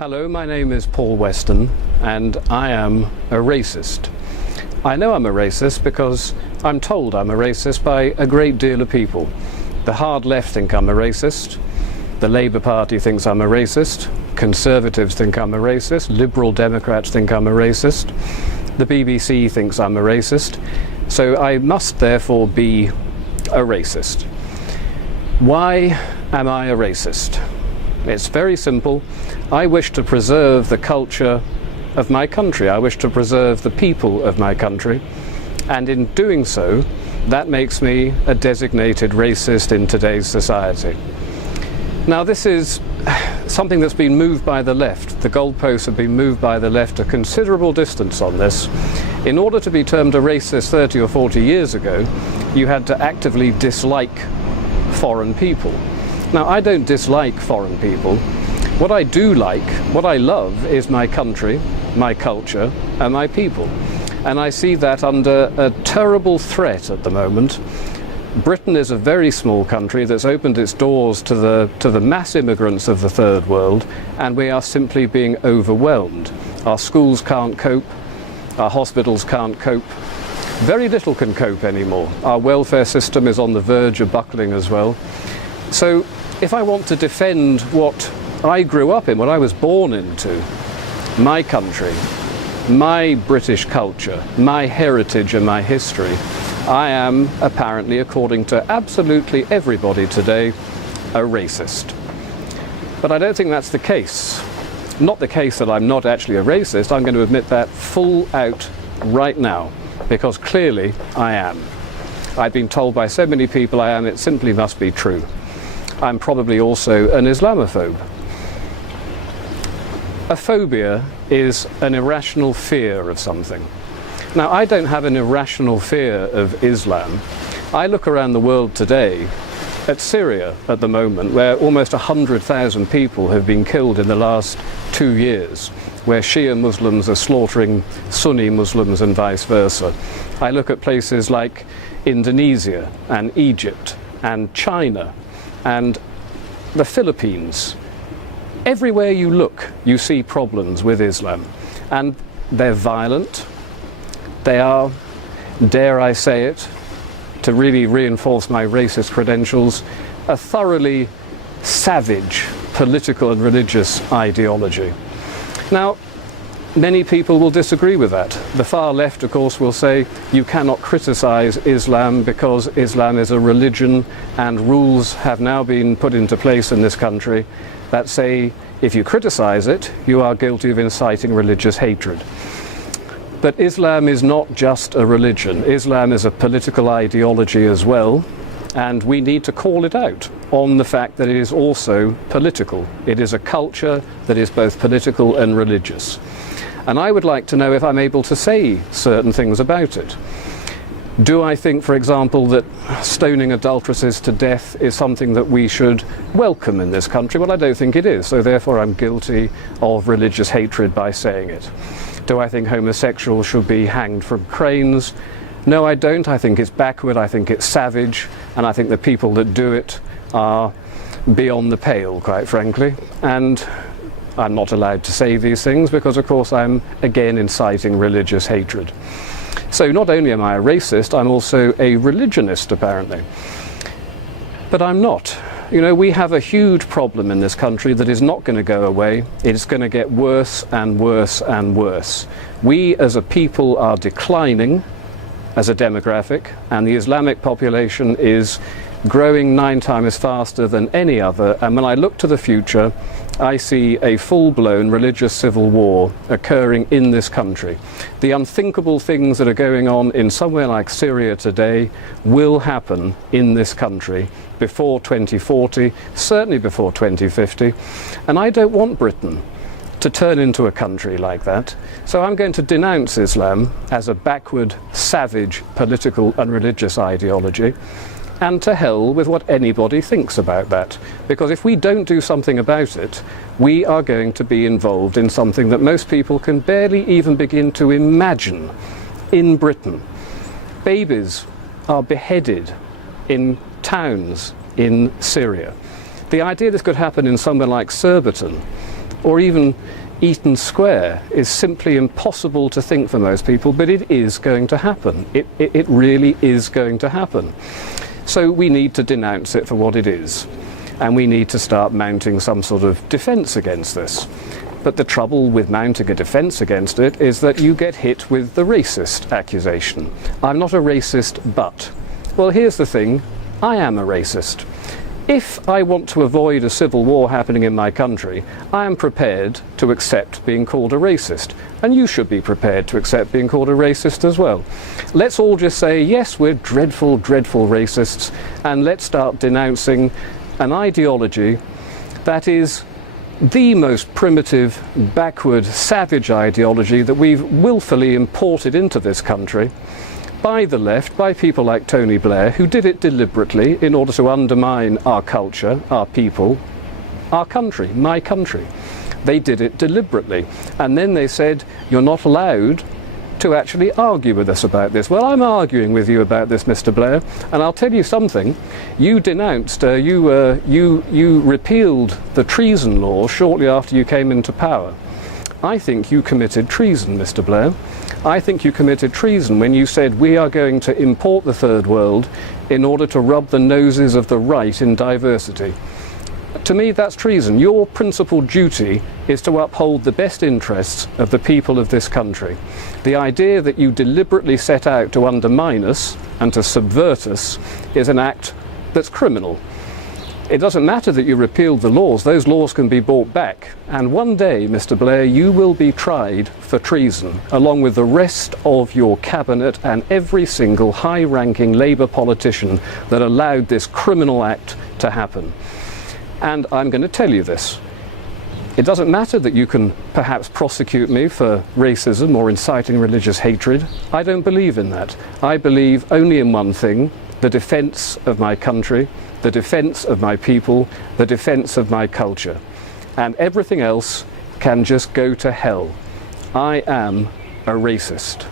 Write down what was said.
Hello, my name is Paul Weston, and I am a racist. I know I'm a racist because I'm told I'm a racist by a great deal of people. The hard left think I'm a racist, the Labour Party thinks I'm a racist, Conservatives think I'm a racist, Liberal Democrats think I'm a racist, the BBC thinks I'm a racist, so I must therefore be a racist. Why am I a racist? It's very simple. I wish to preserve the culture of my country. I wish to preserve the people of my country. And in doing so, that makes me a designated racist in today's society. Now, this is something that's been moved by the left. The goalposts have been moved by the left a considerable distance on this. In order to be termed a racist 30 or 40 years ago, you had to actively dislike foreign people. Now, I don't dislike foreign people. What I do like, what I love, is my country, my culture, and my people. And I see that under a terrible threat at the moment. Britain is a very small country that's opened its doors to the mass immigrants of the third world, and we are simply being overwhelmed. Our schools can't cope, our hospitals can't cope. Very little can cope anymore. Our welfare system is on the verge of buckling as well. So if I want to defend what I grew up in, what I was born into, my country, my British culture, my heritage and my history, I am apparently, according to absolutely everybody today, a racist. But I don't think that's the case. Not the case that I'm not actually a racist. I'm going to admit that full out right now, because clearly I am. I've been told by so many people I am, it simply must be true. I'm probably also an Islamophobe. A phobia is an irrational fear of something. Now, I don't have an irrational fear of Islam. I look around the world today at Syria at the moment, where almost 100,000 people have been killed in the last 2 years, where Shia Muslims are slaughtering Sunni Muslims and vice versa. I look at places like Indonesia and Egypt and China and the Philippines. Everywhere you look, you see problems with Islam, and they're violent. They are, dare I say it, to really reinforce my racist credentials, a thoroughly savage political and religious ideology. Now, many people will disagree with that. The far left, of course, will say you cannot criticize Islam because Islam is a religion, and rules have now been put into place in this country that say if you criticize it, you are guilty of inciting religious hatred. But Islam is not just a religion. Islam is a political ideology as well, and we need to call it out on the fact that it is also political. It is a culture that is both political and religious. And I would like to know if I'm able to say certain things about it. Do I think, for example, that stoning adulteresses to death is something that we should welcome in this country? Well, I don't think it is, so therefore I'm guilty of religious hatred by saying it. Do I think homosexuals should be hanged from cranes? No, I don't. I think it's backward, I think it's savage, and I think the people that do it are beyond the pale, quite frankly. And I'm not allowed to say these things because, of course, I'm again inciting religious hatred. So not only am I a racist, I'm also a religionist, apparently. But I'm not. You know, we have a huge problem in this country that is not going to go away. It's going to get worse and worse and worse. We as a people are declining as a demographic, and the Islamic population is growing 9 times faster than any other. And when I look to the future, I see a full-blown religious civil war occurring in this country. The unthinkable things that are going on in somewhere like Syria today will happen in this country before 2040, certainly before 2050. And I don't want Britain to turn into a country like that. So I'm going to denounce Islam as a backward, savage political and religious ideology. And to hell with what anybody thinks about that. Because if we don't do something about it, we are going to be involved in something that most people can barely even begin to imagine in Britain. Babies are beheaded in towns in Syria. The idea this could happen in somewhere like Surbiton, or even Eaton Square is simply impossible to think for most people, but it is going to happen. It really is going to happen. So we need to denounce it for what it is, and we need to start mounting some sort of defence against this. But the trouble with mounting a defence against it is that you get hit with the racist accusation. I'm not a racist, but. Well, here's the thing, I am a racist. If I want to avoid a civil war happening in my country, I am prepared to accept being called a racist. And you should be prepared to accept being called a racist as well. Let's all just say, yes, we're dreadful, dreadful racists, and let's start denouncing an ideology that is the most primitive, backward, savage ideology that we've willfully imported into this country by the left, by people like Tony Blair, who did it deliberately in order to undermine our culture, our people, our country, my country. They did it deliberately. And then they said, you're not allowed to actually argue with us about this. Well, I'm arguing with you about this, Mr. Blair, and I'll tell you something. You denounced, you repealed the treason law shortly after you came into power. I think you committed treason, Mr. Blair. I think you committed treason when you said we are going to import the third world in order to rub the noses of the right in diversity. To me, that's treason. Your principal duty is to uphold the best interests of the people of this country. The idea that you deliberately set out to undermine us and to subvert us is an act that's criminal. It doesn't matter that you repealed the laws, those laws can be brought back. And one day, Mr. Blair, you will be tried for treason, along with the rest of your cabinet and every single high-ranking Labour politician that allowed this criminal act to happen. And I'm going to tell you this. It doesn't matter that you can perhaps prosecute me for racism or inciting religious hatred. I don't believe in that. I believe only in one thing, the defence of my country, the defence of my people, the defence of my culture. And everything else can just go to hell. I am a racist.